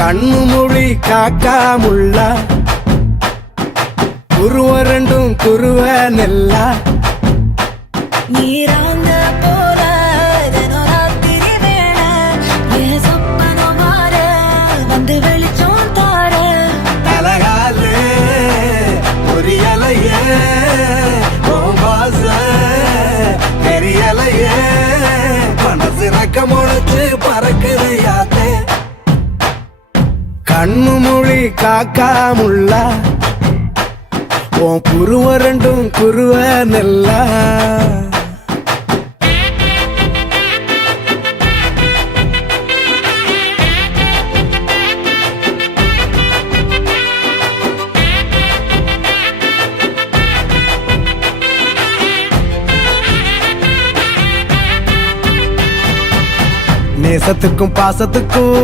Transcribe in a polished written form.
கண்ணு மொழி காக்காமுள்ள குருவ ரெண்டும் குருவ நெல்லா நீராங்க போல தினராத்திரி வேண என் சொப்பனம் மாற வந்து வெளிச்சம் தார தலகாலே பொரியலையே ஓம்பாச பெரியலையே மனசு ரக்க முளைச்சு பறக்குது யாத்தே கண்ணு மொழி காக்காமுள்ள உன் குருவ ரெண்டும் குருவ நெல்லா நேசத்துக்கும் பாசத்துக்கும்